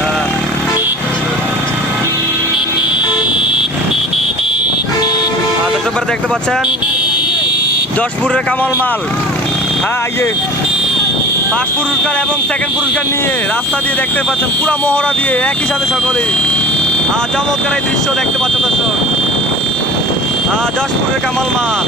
হ্যাঁ। দেখতে পাচ্ছেন? যশপুরের কামাল মাল। হ্যাঁ ইয়ে ফার্স্ট পুরস্কার এবং সেকেন্ড পুরস্কার নিয়ে রাস্তা দিয়ে দেখতে পাচ্ছেন, পুরো মহড়া দিয়ে একই সাথে সকলে। আর চমৎকার এই দৃশ্য দেখতে পাচ্ছেন দর্শক। হ্যাঁ, দশপুরের কামাল মাল।